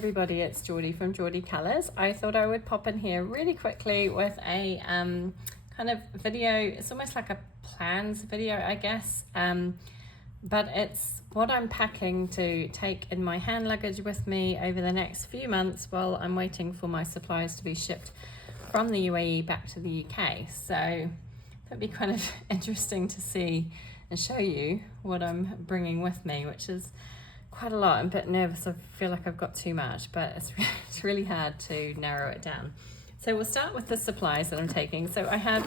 everybody, it's Geordie from Geordie Colours. I thought I would pop in here really quickly with a kind of video. It's almost like a plans video, I guess, but it's what I'm packing to take in my hand luggage with me over the next few months while I'm waiting for my supplies to be shipped from the UAE back to the UK. So that'd be kind of interesting to see and show you what I'm bringing with me, which is quite a lot. I'm a bit nervous. I feel like I've got too much, but it's really hard to narrow it down. So we'll start with the supplies that I'm taking. So I have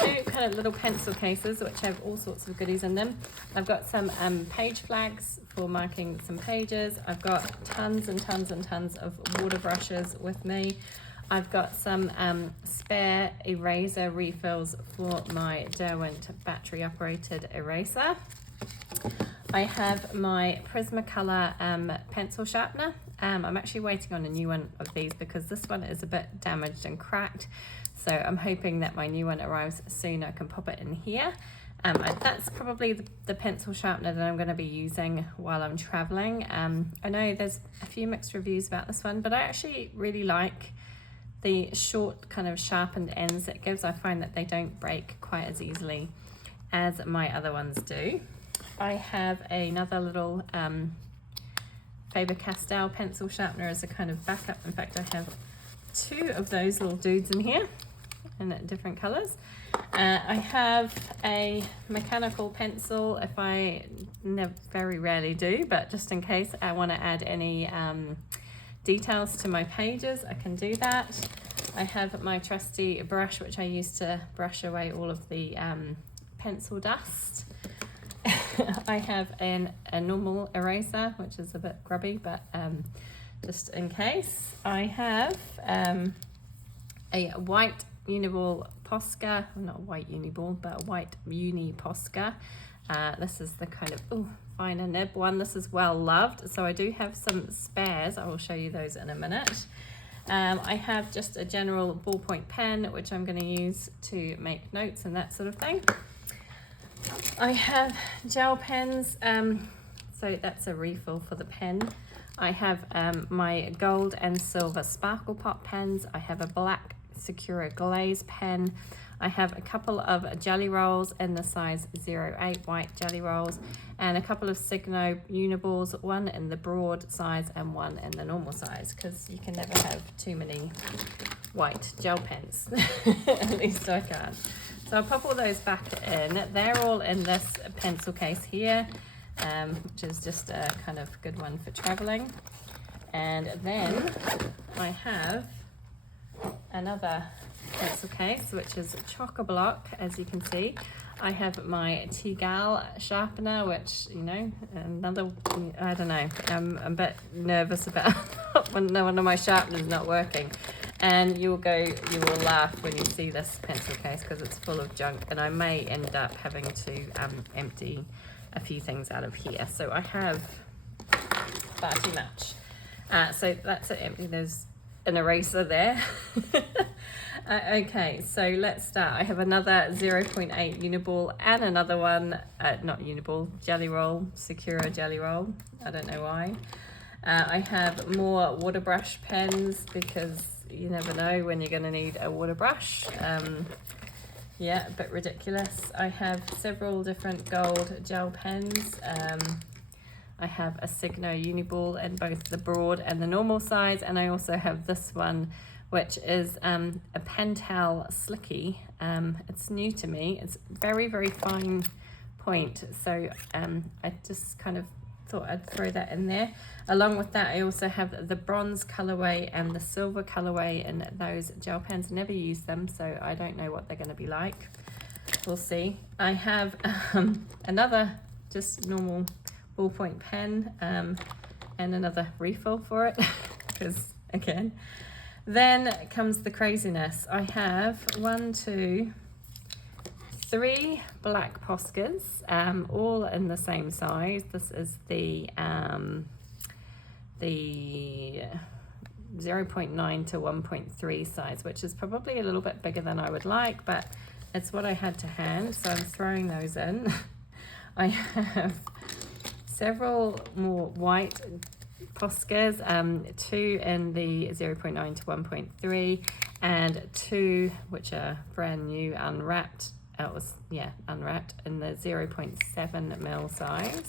two kind of little pencil cases which have all sorts of goodies in them. I've got some page flags for marking some pages. I've got tons and tons and tons of water brushes with me. I've got some spare eraser refills for my Derwent battery operated eraser. I have my Prismacolor pencil sharpener. I'm actually waiting on a new one of these because this one is a bit damaged and cracked. So I'm hoping that my new one arrives soon. I can pop it in here. That's probably the pencil sharpener that I'm going to be using while I'm traveling. I know there's a few mixed reviews about this one, but I actually really like the short kind of sharpened ends it gives. I find that they don't break quite as easily as my other ones do. I have another little Faber-Castell pencil sharpener as a kind of backup. In fact, I have two of those little dudes in here in different colors. I have a mechanical pencil if I very rarely do, but just in case I want to add any details to my pages, I can do that. I have my trusty brush, which I use to brush away all of the pencil dust. I have a normal eraser, which is a bit grubby, but just in case. I have a white Uniball Posca, not a white Uniball, but a white Uni Posca. This is the kind of finer nib one. This is well loved, so I do have some spares. I will show you those in a minute. I have just a general ballpoint pen, which I'm going to use to make notes and that sort of thing. I have gel pens, so that's a refill for the pen. I have my gold and silver sparkle pot pens. I have a black Sakura glaze pen. I have a couple of jelly rolls in the size 08 white jelly rolls, and a couple of Signo Uniballs, one in the broad size and one in the normal size, because you can never have too many white gel pens. At least I can't. So I'll pop all those back in. They're all in this pencil case here, which is just a kind of good one for traveling. And then I have another pencil case, which is chock-a-block, as you can see. I have my Tegal sharpener, which, you know, another, I don't know, I'm a bit nervous about when one of my sharpeners not working. And you will laugh when you see this pencil case because it's full of junk, and I may end up having to empty a few things out of here. So I have far too much. So that's it, empty. There's an eraser there. Okay, so let's start. I have another 0.8 Uniball and another one, not Uniball, jelly roll, Sakura jelly roll. I don't know why. I have more water brush pens because you never know when you're going to need a water brush. Yeah, a bit ridiculous. I have several different gold gel pens. I have a Signo Uniball in both the broad and the normal size, and I also have this one, which is a Pentel Slicky. It's new to me. It's very, very fine point, so I just kind of thought I'd throw that in there. Along with that, I also have the bronze colorway and the silver colorway in those gel pens. Never use them, so I don't know what they're going to be like. We'll see. I have another just normal ballpoint pen and another refill for it because again. Then comes the craziness. I have 3 black Poscas, all in the same size. This is the 0.9 to 1.3 size, which is probably a little bit bigger than I would like, but it's what I had to hand, so I'm throwing those in. I have several more white Poscas, 2 in the 0.9 to 1.3 and 2 which are brand new unwrapped. Unwrapped in the 0.7 mil size.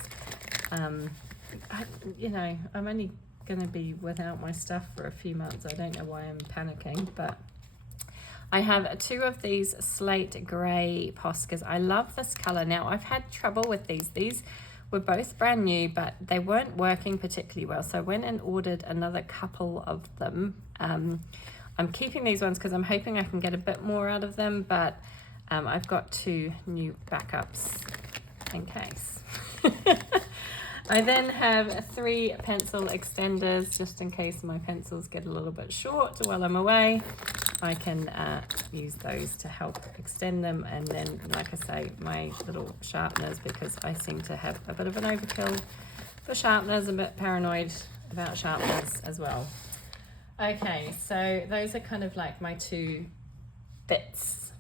You know, I'm only going to be without my stuff for a few months. I don't know why I'm panicking, but I have 2 of these slate grey Poscas. I love this colour. Now, I've had trouble with these. These were both brand new, but they weren't working particularly well. So I went and ordered another couple of them. I'm keeping these ones because I'm hoping I can get a bit more out of them, but I've got 2 new backups in case. I then have 3 pencil extenders just in case my pencils get a little bit short while I'm away. I can use those to help extend them, and then, like I say, my little sharpeners, because I seem to have a bit of an overkill for sharpeners, a bit paranoid about sharpeners as well. Okay, so those are kind of like my 2 bits,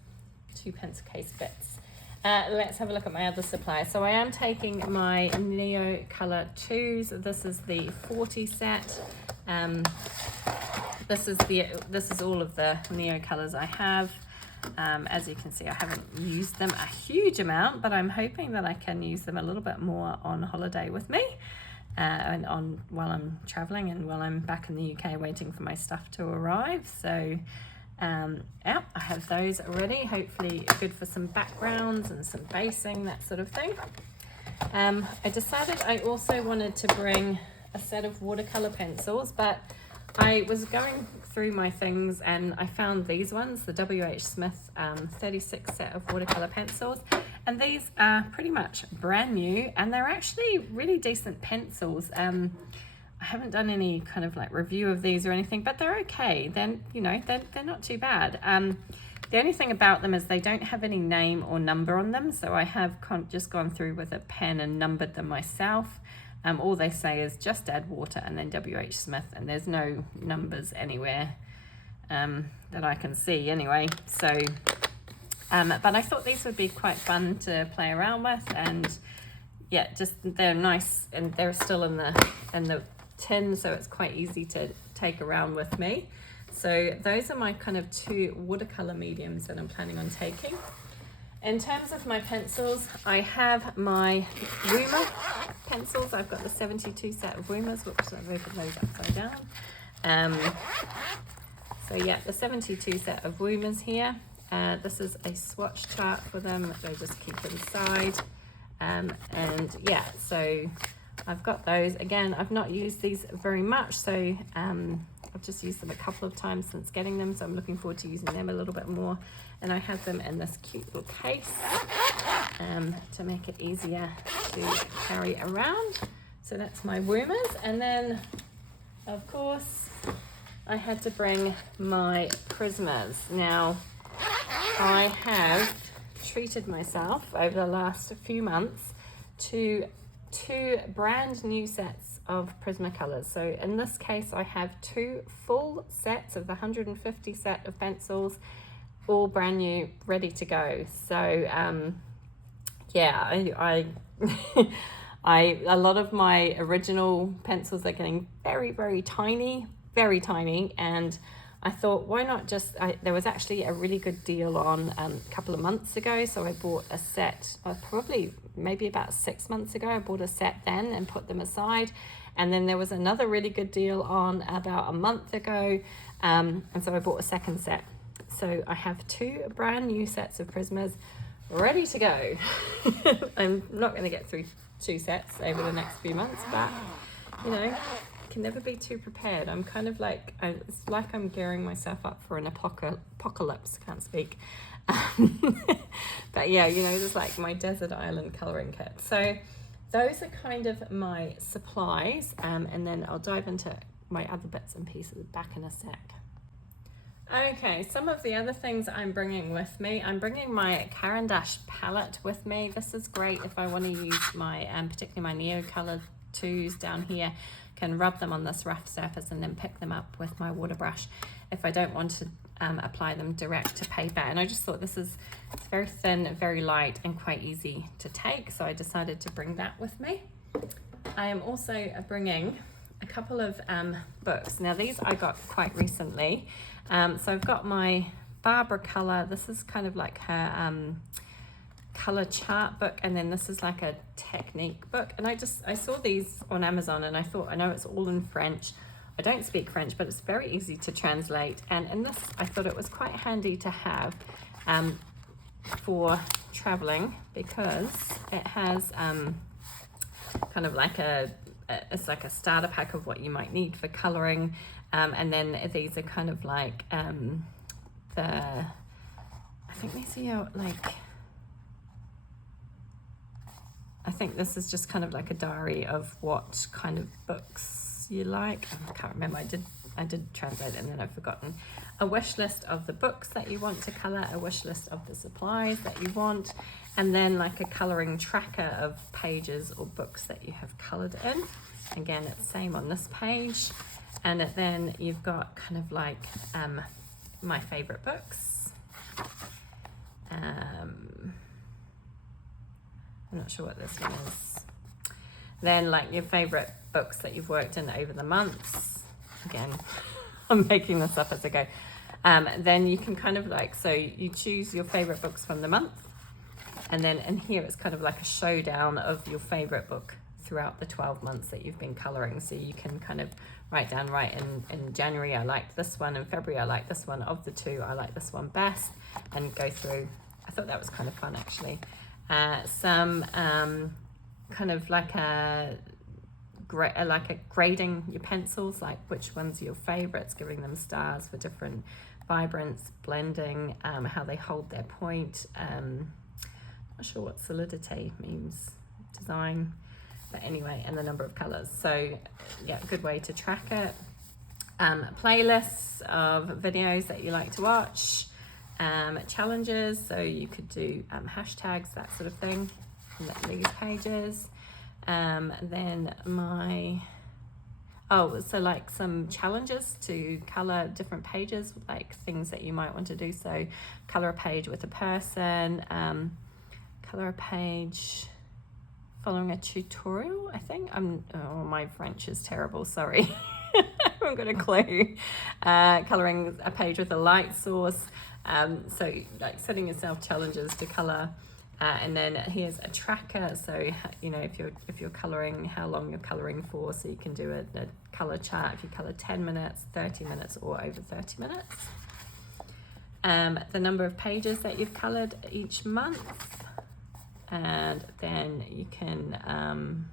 2 pencil case bits. Let's have a look at my other supply. So I am taking my Neo Color 2s. This is the 40 set. This is all of the Neo colors I have. As you can see, I haven't used them a huge amount, but I'm hoping that I can use them a little bit more on holiday with me, and while I'm traveling and while I'm back in the UK waiting for my stuff to arrive. So yeah, I have those ready, hopefully good for some backgrounds and some basing, that sort of thing. I decided I also wanted to bring a set of watercolor pencils, but I was going through my things and I found these ones, the W.H. Smith 36 set of watercolor pencils, and these are pretty much brand new and they're actually really decent pencils. I haven't done any kind of like review of these or anything, but they're okay. Then, you know, they're not too bad. The only thing about them is they don't have any name or number on them, so I have just gone through with a pen and numbered them myself. All they say is just add water and then W.H. Smith, and there's no numbers anywhere that I can see anyway. So, but I thought these would be quite fun to play around with, and yeah, just they're nice and they're still in the tin, so it's quite easy to take around with me. So those are my kind of 2 watercolor mediums that I'm planning on taking. In terms of my pencils, I have my Woomer pencils. I've got the 72 set of Woomers. Whoops, I've opened those upside down. So yeah, the 72 set of Woomers here. This is a swatch chart for them. They just keep inside. And yeah, so I've got those. Again, I've not used these very much, so I've just used them a couple of times since getting them, so I'm looking forward to using them a little bit more. And I have them in this cute little case to make it easier to carry around. So that's my Woomers. And then, of course, I had to bring my Prismas. Now, I have treated myself over the last few months to 2 brand new sets of Prismacolors. So in this case, I have 2 full sets of the 150 set of pencils, all brand new, ready to go. So yeah, I a lot of my original pencils are getting very, very tiny, and I thought, why not just, there was actually a really good deal on a couple of months ago, so I bought a set, probably maybe about 6 months ago, I bought a set then and put them aside, and then there was another really good deal on about a month ago, and so I bought a second set. So I have 2 brand new sets of Prismas ready to go. I'm not going to get through 2 sets over the next few months, but you know, can never be too prepared. I'm kind of like, it's like I'm gearing myself up for an apocalypse, can't speak. But yeah, you know, there's like my desert island colouring kit. So those are kind of my supplies, and then I'll dive into my other bits and pieces back in a sec. Okay, some of the other things I'm bringing with me, I'm bringing my Caran d'Ache palette with me. This is great if I want to use my, particularly my Neo Color 2s down here, can rub them on this rough surface and then pick them up with my water brush if I don't want to apply them direct to paper. And I just thought it's very thin, very light, and quite easy to take, so I decided to bring that with me. I am also bringing a couple of books. Now these I got quite recently. So I've got my Barbara Color. This is kind of like her color chart book, and then this is like a technique book. And I saw these on Amazon, and I thought, I know it's all in French. I don't speak French, but it's very easy to translate. And in this, I thought it was quite handy to have for traveling, because it has kind of like it's like a starter pack of what you might need for coloring, and then these are kind of like I think these are like, I think this is just kind of like a diary of what kind of books you like. I can't remember, I did translate it and then I've forgotten. A wish list of the books that you want to color, a wish list of the supplies that you want, and then like a coloring tracker of pages or books that you have colored in. Again, it's the same on this page. And then you've got kind of like my favorite books. I'm not sure what this one is. Then like your favorite books that you've worked in over the months. Again, I'm making this up as I go. Then you can kind of like, so you choose your favorite books from the month, and then in here it's kind of like a showdown of your favorite book throughout the 12 months that you've been coloring. So you can kind of write down, right, in January I liked this one, in February I liked this one, of the two I like this one best, and go through. I thought that was kind of fun actually. Some kind of like a grading your pencils, like which ones are your favorites, giving them stars for different vibrance, blending, how they hold their point. Not sure what solidity means, design, but anyway, and the number of colors. So yeah, good way to track it. Playlists of videos that you like to watch, challenges, so you could do hashtags, that sort of thing, in these pages. Then so like some challenges to color different pages, like things that you might want to do. So color a page with a person, color a page following a tutorial, I think. My French is terrible, sorry. I haven't got a clue. Coloring a page with a light source. So like setting yourself challenges to color. And then here's a tracker, so you know if you're coloring, how long you're coloring for, so you can do a color chart if you color 10 minutes, 30 minutes, or over 30 minutes. The number of pages that you've colored each month, and then you can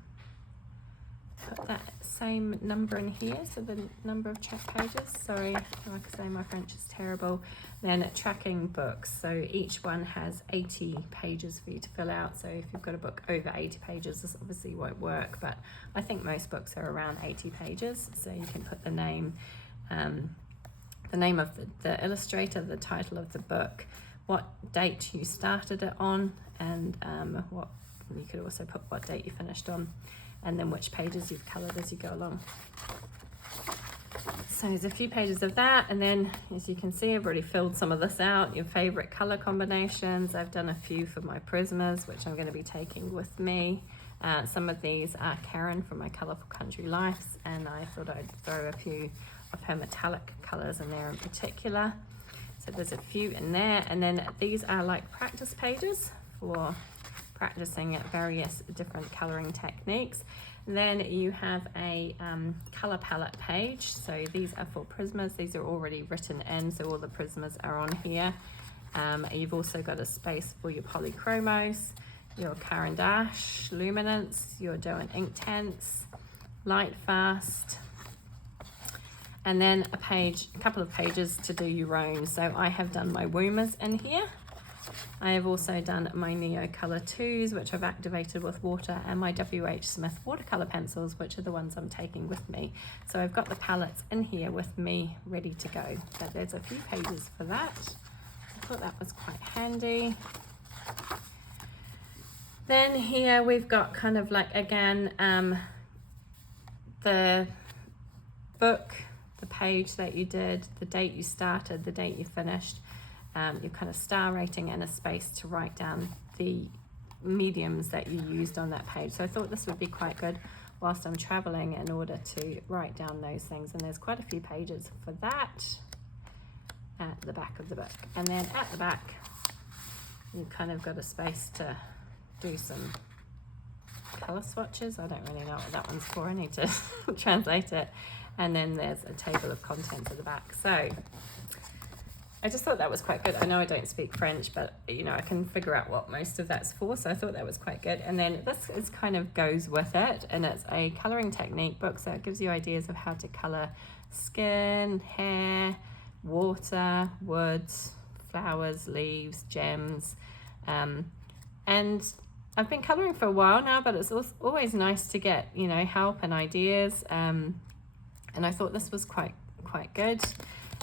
put that same number in here, so the number of check pages. Sorry, like I say, my French is terrible. Then tracking books, so each one has 80 pages for you to fill out. So if you've got a book over 80 pages, this obviously won't work, but I think most books are around 80 pages. So you can put the name of the illustrator, the title of the book, what date you started it on, and what you could also put what date you finished on, and then which pages you've colored as you go along. So there's a few pages of that, and then as you can see, I've already filled some of this out. Your favorite color combinations. I've done a few for my Prismas, which I'm going to be taking with me. Some of these are Karen from my Colourful Country Lives, and I thought I'd throw a few of her metallic colors in there in particular. So there's a few in there, and then these are like practice pages for practicing at various different coloring techniques. Then you have a color palette page. So these are for Prismas. These are already written in, so all the Prismas are on here. You've also got a space for your polychromos, your Caran d'Ache, luminance, your dough and ink tints, light fast, and then a couple of pages to do your own. So I have done my Woomers in here. I have also done my Neo Color 2s, which I've activated with water, and my WH Smith watercolor pencils, which are the ones I'm taking with me. So I've got the palettes in here with me ready to go. But there's a few pages for that. I thought that was quite handy. Then here we've got kind of like, again, the book, the page that you did, the date you started, the date you finished, your kind of star rating, and a space to write down the mediums that you used on that page. So I thought this would be quite good. whilst I'm traveling in order to write down those things. And there's quite a few pages for that at the back of the book. And then at the back, you've kind of got a space to do some colour swatches. I don't really know what that one's for. I need to translate it. And then there's a table of contents at the back. So I just thought that was quite good. I know I don't speak French, but you know, I can figure out what most of that's for. So I thought that was quite good. And then this is kind of goes with it, and it's a colouring technique book. So it gives you ideas of how to colour skin, hair, water, woods, flowers, leaves, gems. And I've been colouring for a while now, but it's always nice to get, you know, help and ideas. And I thought this was quite good.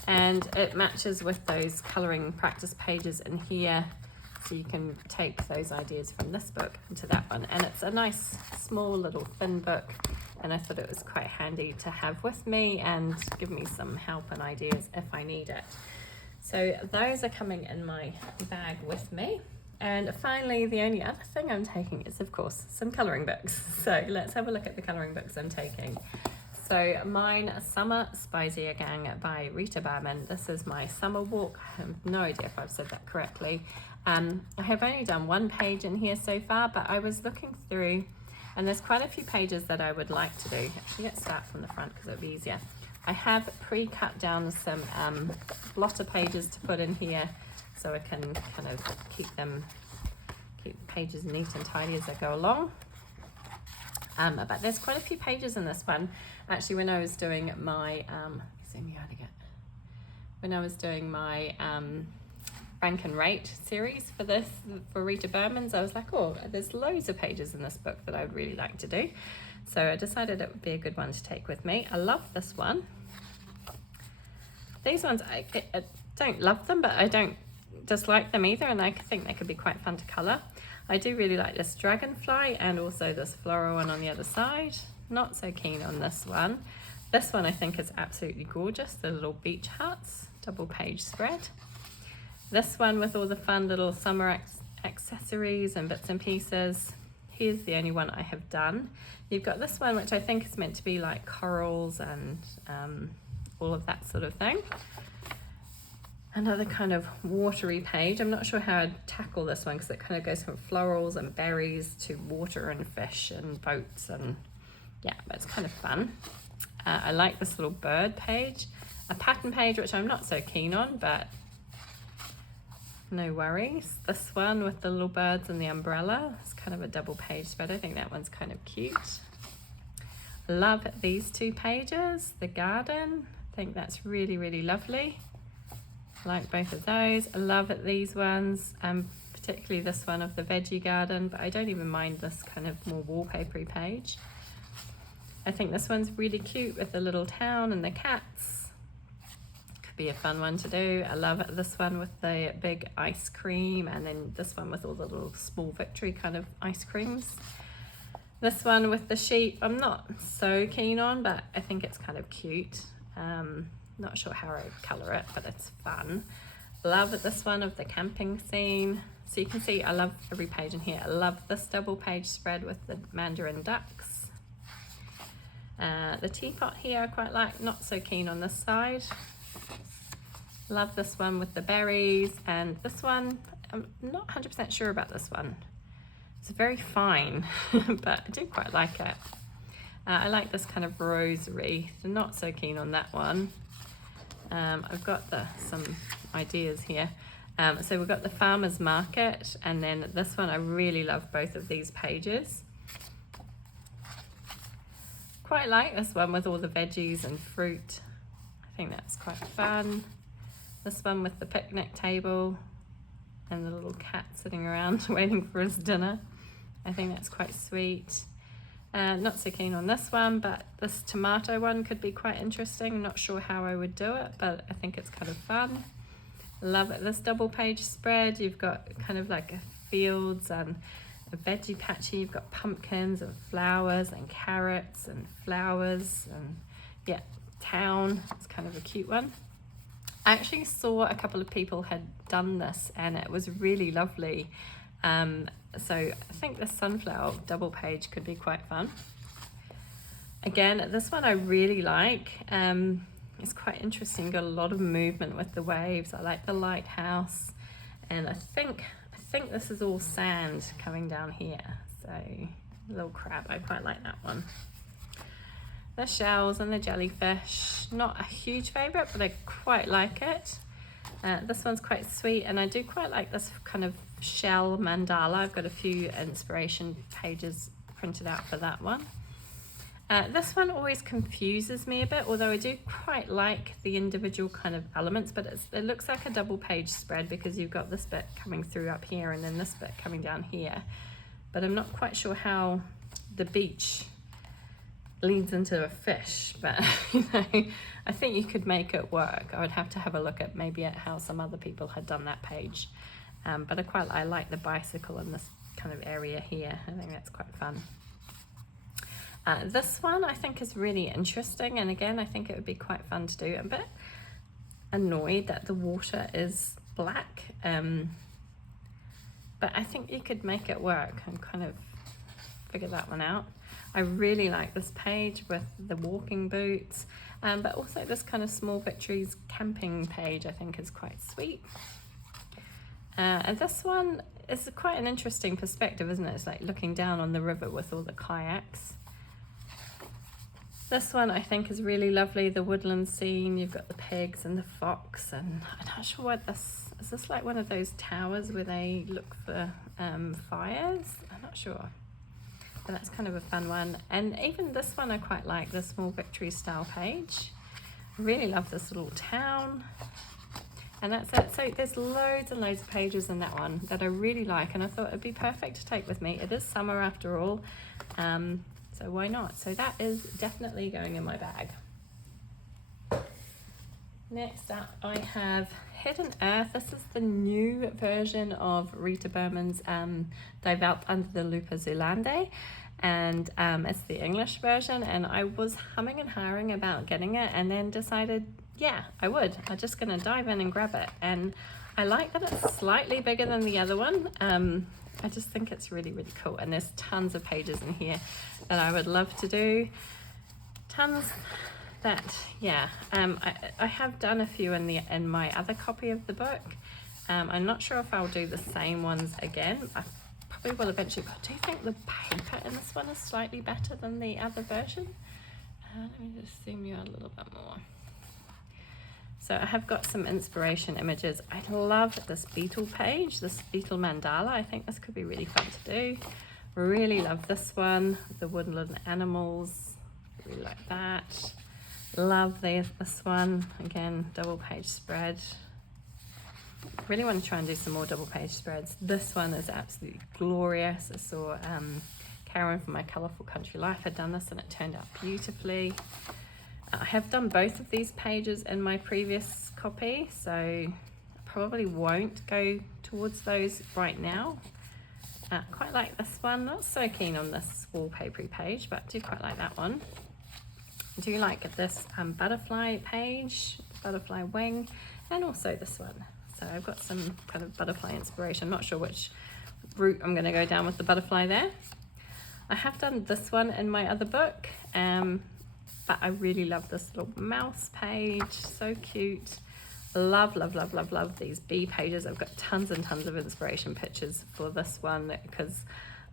And it matches with those colouring practice pages in here, so you can take those ideas from this book into that one. And it's a nice small little thin book, and I thought it was quite handy to have with me and give me some help and ideas if I need it. So those are coming in my bag with me. And finally, the only other thing I'm taking is, of course, some colouring books. So let's have a look at the colouring books I'm taking. So mine, Summer Spaziergang by Rita Berman. This is my summer walk. I have no idea if I've said that correctly. I have only done one page in here so far, but I was looking through, and there's quite a few pages that I would like to do. Actually, let's start from the front because it'll be easier. I have pre-cut down some blotter pages to put in here, so I can kind of keep pages neat and tidy as I go along. But there's quite a few pages in this one. Actually, when I was doing my rank and rate series for Rita Berman's, I was like, oh, there's loads of pages in this book that I would really like to do. So I decided it would be a good one to take with me. I love this one. These ones, I don't love them, but I don't dislike them either, and I think they could be quite fun to colour. I do really like this dragonfly and also this floral one on the other side. Not so keen on this one. This one I think is absolutely gorgeous, the little beach huts, double page spread. This one with all the fun little summer accessories and bits and pieces. Here's the only one I have done. You've got this one which I think is meant to be like corals and all of that sort of thing. Another kind of watery page. I'm not sure how I'd tackle this one because it kind of goes from florals and berries to water and fish and boats, and yeah, but it's kind of fun. I like this little bird page. A pattern page which I'm not so keen on, but no worries. This one with the little birds and the umbrella. It's kind of a double page spread. I think that one's kind of cute. Love these two pages. The garden. I think that's really, really lovely. Like both of those. I love these ones, particularly this one of the veggie garden, but I don't even mind this kind of more wallpapery page. I think this one's really cute with the little town and the cats. Could be a fun one to do. I love this one with the big ice cream, and then this one with all the little small victory kind of ice creams. This one with the sheep, I'm not so keen on, but I think it's kind of cute. Not sure how I colour it, but it's fun. Love this one of the camping scene. So you can see I love every page in here. I love this double page spread with the mandarin ducks. The teapot here I quite like, not so keen on this side. Love this one with the berries, and this one, I'm not 100% sure about this one. It's very fine, but I do quite like it. I like this kind of rose wreath, not so keen on that one. I've got some ideas here. So we've got the farmer's market, and then this one, I really love both of these pages. Quite like this one with all the veggies and fruit. I think that's quite fun. This one with the picnic table and the little cat sitting around waiting for his dinner. I think that's quite sweet. Not so keen on this one, but this tomato one could be quite interesting. Not sure how I would do it, but I think it's kind of fun. Love it. This double page spread, you've got kind of like fields and a veggie patch here. You've got pumpkins and flowers and carrots and flowers and yeah, town. It's kind of a cute one. I actually saw a couple of people had done this and it was really lovely. So I think the sunflower double page could be quite fun. Again, this one I really like. It's quite interesting, got a lot of movement with the waves. I like the lighthouse, and I think this is all sand coming down here. So little crab, I quite like that one. The shells and the jellyfish, not a huge favorite, but I quite like it. This one's quite sweet, and I do quite like this kind of shell mandala. I've got a few inspiration pages printed out for that one. This one always confuses me a bit, although I do quite like the individual kind of elements, but it looks like a double page spread because you've got this bit coming through up here and then this bit coming down here. But I'm not quite sure how the beach leads into a fish, but you know, I think you could make it work. I would have to have a look at maybe at how some other people had done that page. But I like the bicycle in this kind of area here. I think that's quite fun. This one I think is really interesting, and again I think it would be quite fun to do. I'm a bit annoyed that the water is black, but I think you could make it work and kind of figure that one out. I really like this page with the walking boots, but also this kind of small victories camping page I think is quite sweet. And this one is quite an interesting perspective, isn't it? It's like looking down on the river with all the kayaks. This one I think is really lovely, the woodland scene. You've got the pigs and the fox, and I'm not sure what this is. This like one of those towers where they look for fires? I'm not sure, but that's kind of a fun one. And even this one I quite like, the small victory style page. I really love this little town, and that's it. So there's loads and loads of pages in that one that I really like, and I thought it'd be perfect to take with me. It is summer after all, so why not? So that is definitely going in my bag. Next up I have Hidden Earth. This is the new version of Rita Berman's Die Welt under the Lupe Zealandei, and it's the English version, and I was humming and hawing about getting it and then decided, yeah, I would. I'm just gonna dive in and grab it, and I like that it's slightly bigger than the other one. I just think it's really, really cool, and there's tons of pages in here that I would love to do. Tons that, yeah, I have done a few in my other copy of the book. I'm not sure if I'll do the same ones again. I probably will eventually, but do you think the paper in this one is slightly better than the other version? Let me just zoom you out a little bit more. So I have got some inspiration images. I love this beetle page, this beetle mandala. I think this could be really fun to do. Really love this one, the woodland animals. Really like that. Love this one. Again, double page spread. Really want to try and do some more double page spreads. This one is absolutely glorious. I saw Karen from My Colourful Country Life had done this and it turned out beautifully. I have done both of these pages in my previous copy, so I probably won't go towards those right now. Quite like this one, not so keen on this wallpapery page, but I do quite like that one. I do like this butterfly page, butterfly wing, and also this one. So I've got some kind of butterfly inspiration. I'm not sure which route I'm going to go down with the butterfly there. I have done this one in my other book, but I really love this little mouse page, so cute. Love, love, love, love, love these bee pages. I've got tons and tons of inspiration pictures for this one because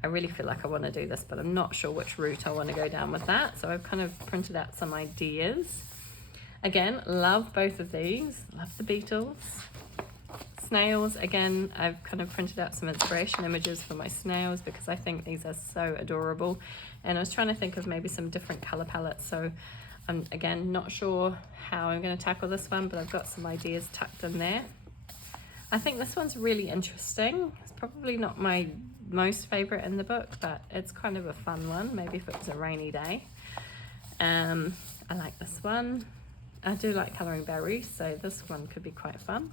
I really feel like I want to do this, but I'm not sure which route I want to go down with that. So I've kind of printed out some ideas. Again, love both of these. Love the beetles. Snails, again, I've kind of printed out some inspiration images for my snails because I think these are so adorable. And I was trying to think of maybe some different color palettes. So I'm, again, not sure how I'm going to tackle this one, but I've got some ideas tucked in there. I think this one's really interesting. It's probably not my most favorite in the book, but it's kind of a fun one, maybe if it was a rainy day. I like this one. I do like colouring berries, so this one could be quite fun.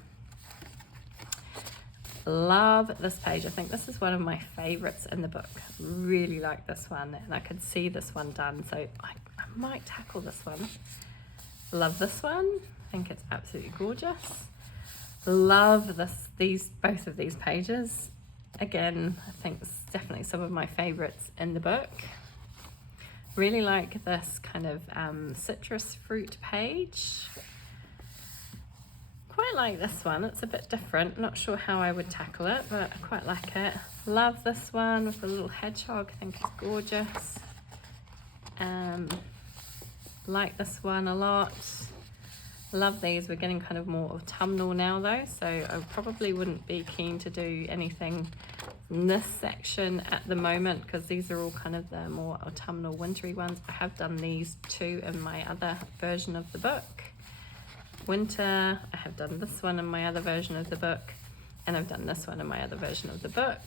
Love this page. I think this is one of my favorites in the book. Really like this one, and I could see this one done, so I might tackle this one. Love this one. I think it's absolutely gorgeous. Love both of these pages. Again, I think it's definitely some of my favorites in the book. Really like this kind of citrus fruit page. Quite like this one, it's a bit different. Not sure how I would tackle it, but I quite like it. Love this one with the little hedgehog, I think it's gorgeous. Like this one a lot. Love these. We're getting kind of more autumnal now though, so I probably wouldn't be keen to do anything in this section at the moment because these are all kind of the more autumnal wintry ones. I have done these two in my other version of the book. Winter, I have done this one in my other version of the book, and I've done this one in my other version of the book.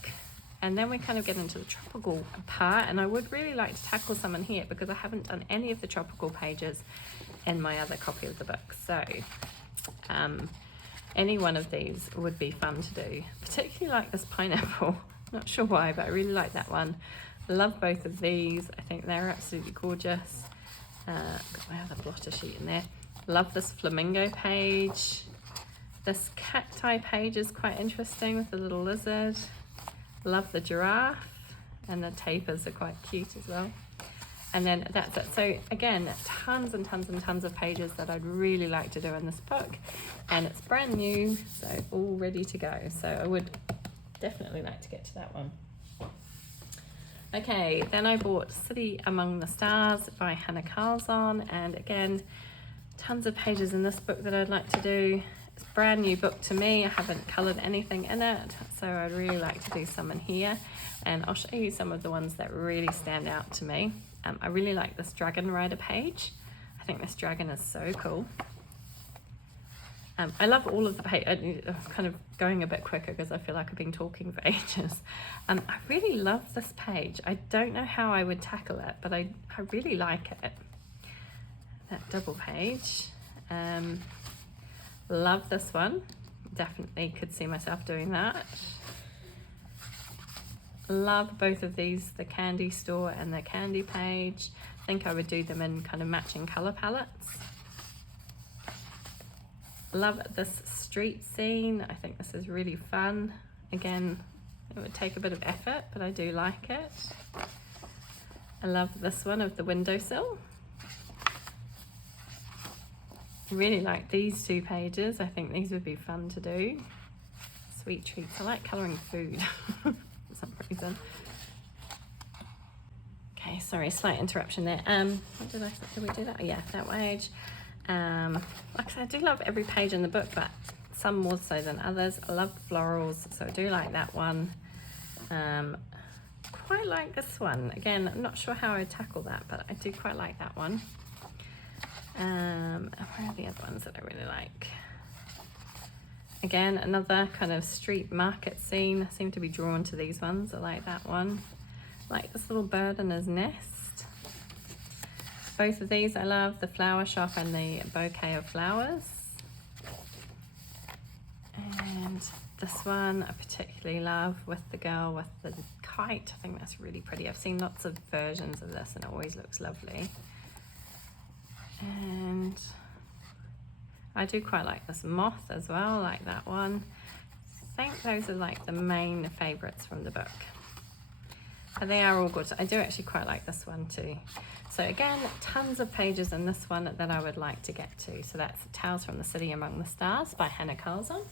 And then we kind of get into the tropical part, and I would really like to tackle some in here because I haven't done any of the tropical pages in my other copy of the book. So any one of these would be fun to do. Particularly like this pineapple. Not sure why, but I really like that one. Love both of these. I think they're absolutely gorgeous. Got my other blotter sheet in there. Love this flamingo page. This cacti page is quite interesting with the little lizard. Love the giraffe, and the tapers are quite cute as well. And then that's it. So again, tons and tons and tons of pages that I'd really like to do in this book, and it's brand new, so all ready to go. So I would definitely like to get to that one. Okay, then I bought City Among the Stars by Hannah Carlzon, and again, tons of pages in this book that I'd like to do. It's a brand new book to me. I haven't coloured anything in it, so I'd really like to do some in here, and I'll show you some of the ones that really stand out to me. I really like this dragon rider page. I think this dragon is so cool. I love all of the pages. I'm kind of going a bit quicker because I feel like I've been talking for ages. I really love this page. I don't know how I would tackle it, but I really like it. That double page. Love this one. Definitely could see myself doing that. Love both of these, the candy store and the candy page. I think I would do them in kind of matching color palettes. Love this street scene. I think this is really fun. Again, it would take a bit of effort, but I do like it. I love this one of the windowsill. Really like these two pages. I think these would be fun to do. Sweet treats. I like colouring food for some reason. Okay, sorry, slight interruption there. What did we do that? Oh, yeah, that page. Like I said, I do love every page in the book, but some more so than others. I love florals, so I do like that one. Quite like this one. Again, I'm not sure how I tackle that, but I do quite like that one. Where are the other ones that I really like? Again, another kind of street market scene. I seem to be drawn to these ones. I like that one. I like this little bird in his nest. Both of these I love, the flower shop and the bouquet of flowers. And this one I particularly love with the girl with the kite. I think that's really pretty. I've seen lots of versions of this and it always looks lovely. And I do quite like this moth as well, like that one. I think those are like the main favourites from the book. But they are all good. I do actually quite like this one too. So again, tons of pages in this one that I would like to get to. So that's Tales from the City Among the Stars by Hannah Carlzon.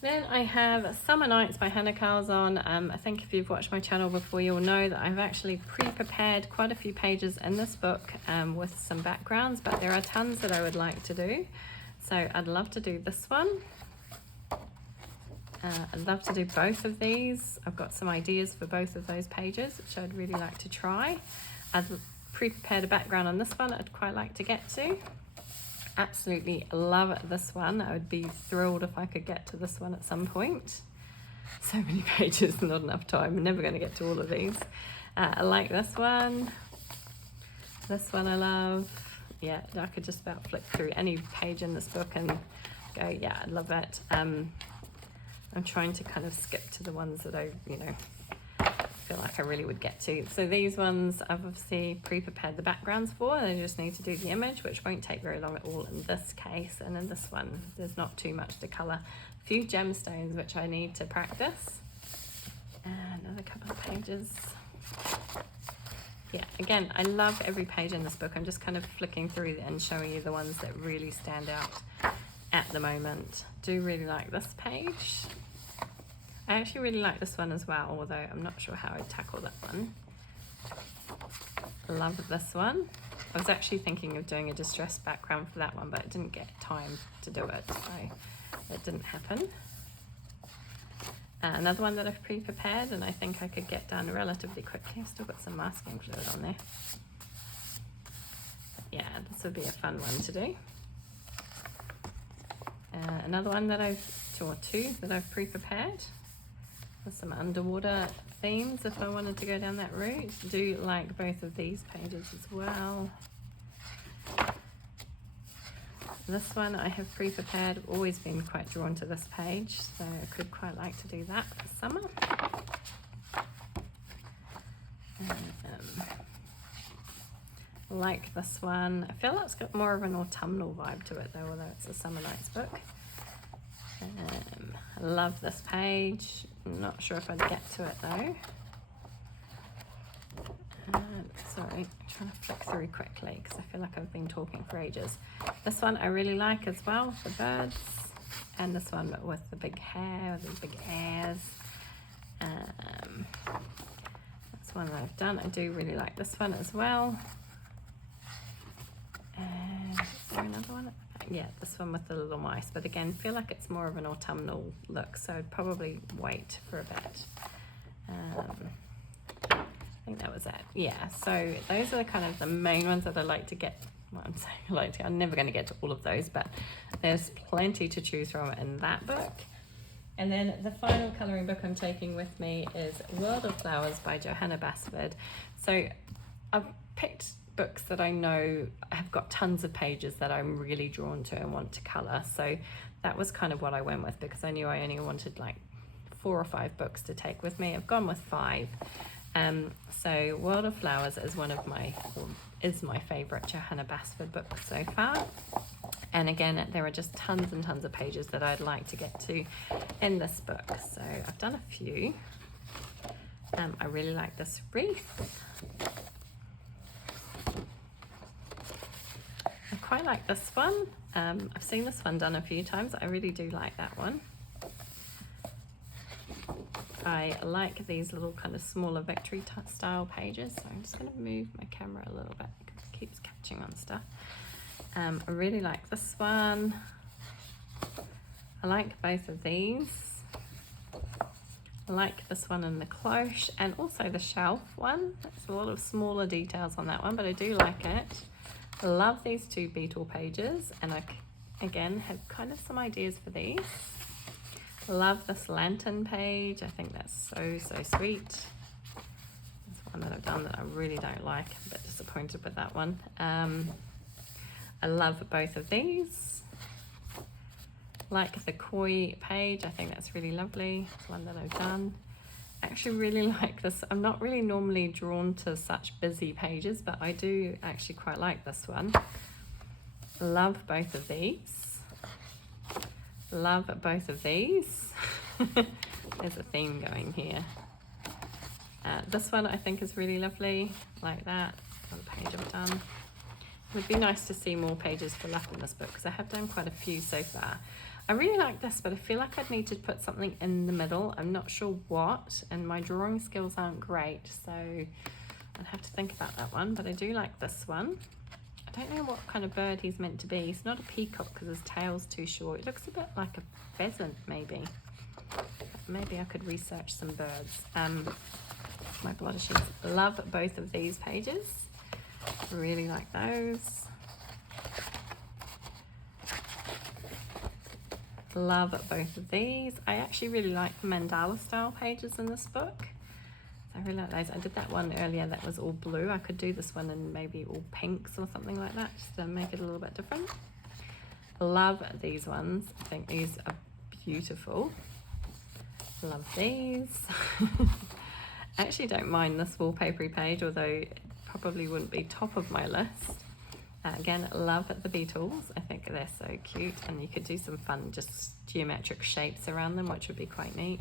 Then I have Summer Nights by Hannah Carlzon. I think if you've watched my channel before, you'll know that I've actually pre-prepared quite a few pages in this book with some backgrounds, but there are tons that I would like to do. So I'd love to do this one. I'd love to do both of these. I've got some ideas for both of those pages, which I'd really like to try. I've pre-prepared a background on this one I'd quite like to get to. Absolutely love this one. I would be thrilled if I could get to this one at some point. So many pages, not enough time. I'm never going to get to all of these. I like this one. This one I love. Yeah, I could just about flick through any page in this book and go, yeah, I love it. I'm trying to kind of skip to the ones that I, feel like I really would get to. So these ones I've obviously pre-prepared the backgrounds for, and I just need to do the image, which won't take very long at all in this case. And in this one, there's not too much to colour. A few gemstones, which I need to practice. And another couple of pages. Yeah, again, I love every page in this book. I'm just kind of flicking through and showing you the ones that really stand out at the moment. Do really like this page. I actually really like this one as well, although I'm not sure how I'd tackle that one. Love this one. I was actually thinking of doing a distressed background for that one, but I didn't get time to do it, so it didn't happen. Another one that I've pre-prepared and I think I could get done relatively quickly. I've still got some masking fluid on there. But yeah, this would be a fun one to do. Another one that two that I've pre-prepared with some underwater themes if I wanted to go down that route. Do like both of these pages as well. This one I have pre-prepared. I've always been quite drawn to this page, so I could quite like to do that for summer. Like this one. I feel like it's got more of an autumnal vibe to it though, although it's a summer nights book. I love this page. I'm not sure if I'd get to it though. Sorry, I'm trying to flick through quickly because I feel like I've been talking for ages. This one I really like as well, the birds, and this one with the big hair, the big airs. That's one that I've done. I do really like this one as well. And is there another one? Yeah, this one with the little mice, but again, feel like it's more of an autumnal look, so I'd probably wait for a bit. I think that was it. Yeah, so those are the kind of the main ones that I like to get. Well, I'm saying I like to, I'm never going to get to all of those, but there's plenty to choose from in that book. And then the final colouring book I'm taking with me is World of Flowers by Johanna Basford. So I've picked books that I know have got tons of pages that I'm really drawn to and want to colour. So that was kind of what I went with because I knew I only wanted like 4 or 5 books to take with me. I've gone with 5. So World of Flowers is my favourite Johanna Basford book so far. And again, there are just tons and tons of pages that I'd like to get to in this book. So I've done a few. I really like this wreath. I quite like this one. I've seen this one done a few times. I really do like that one. I like these little kind of smaller victory style pages, so I'm just going to move my camera a little bit because it keeps catching on stuff. I really like this one. I like both of these. I like this one in the cloche and also the shelf one. There's a lot of smaller details on that one, but I do like it. I love these 2 beetle pages, and I again have kind of some ideas for these. Love this lantern page. I think that's so sweet. There's one that I've done that I really don't like. I'm a bit disappointed with that one. I love both of these. Like the koi page. I think that's really lovely. It's one that I've done. I actually really like this. I'm not really normally drawn to such busy pages, but I do actually quite like this one. Love both of these. Love both of these. There's a theme going here. This one I think is really lovely, like that. One page I've done. It would be nice to see more pages fill up in this book because I have done quite a few so far. I really like this, but I feel like I'd need to put something in the middle. I'm not sure what, and my drawing skills aren't great, so I'd have to think about that one, but I do like this one. I don't know what kind of bird he's meant to be. He's not a peacock because his tail's too short. It looks a bit like a pheasant, maybe. Maybe I could research some birds. My blotter sheets. Love both of these pages. Really like those. Love both of these. I actually really like the mandala style pages in this book. I really like those. I did that one earlier that was all blue. I could do this one in maybe all pinks or something like that, just to make it a little bit different. Love these ones. I think these are beautiful. Love these. I actually don't mind this wallpapery page, although it probably wouldn't be top of my list. Again, love the beetles. I think they're so cute, and you could do some fun just geometric shapes around them, which would be quite neat.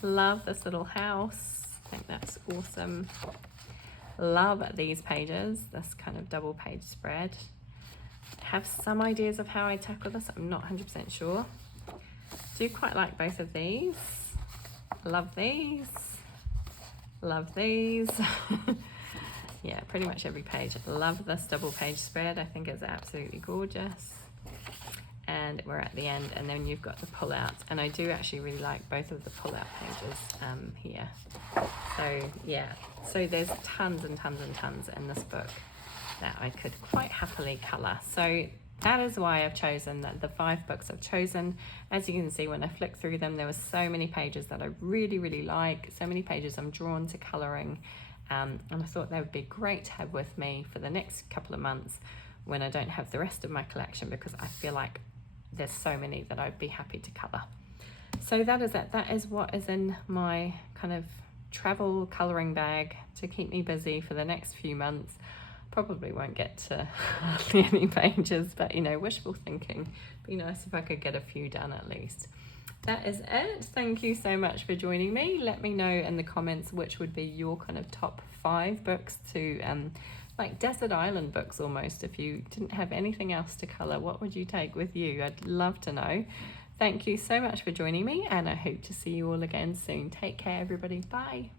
Love this little house. I think that's awesome. Love these pages, this kind of double page spread. Have some ideas of how I tackle this. I'm not 100% sure. Do quite like both of these. Love these. Love these. Yeah, pretty much every page. Love this double page spread. I think it's absolutely gorgeous. And we're at the end, and then you've got the pull-out, and I do actually really like both of the pull-out pages here. So yeah, so there's tons and tons and tons in this book that I could quite happily colour. So that is why I've chosen the 5 books I've chosen. As you can see, when I flick through them, there were so many pages that I really like, so many pages I'm drawn to colouring, and I thought they would be great to have with me for the next couple of months when I don't have the rest of my collection, because I feel like there's so many that I'd be happy to colour. So that is it. That is what is in my kind of travel colouring bag to keep me busy for the next few months. Probably won't get to hardly any pages, but you know, wishful thinking. Be nice if I could get a few done at least. That is it. Thank you so much for joining me. Let me know in the comments which would be your kind of top 5 books to like desert island books almost. If you didn't have anything else to colour, what would you take with you? I'd love to know. Thank you so much for joining me, and I hope to see you all again soon. Take care, everybody. Bye.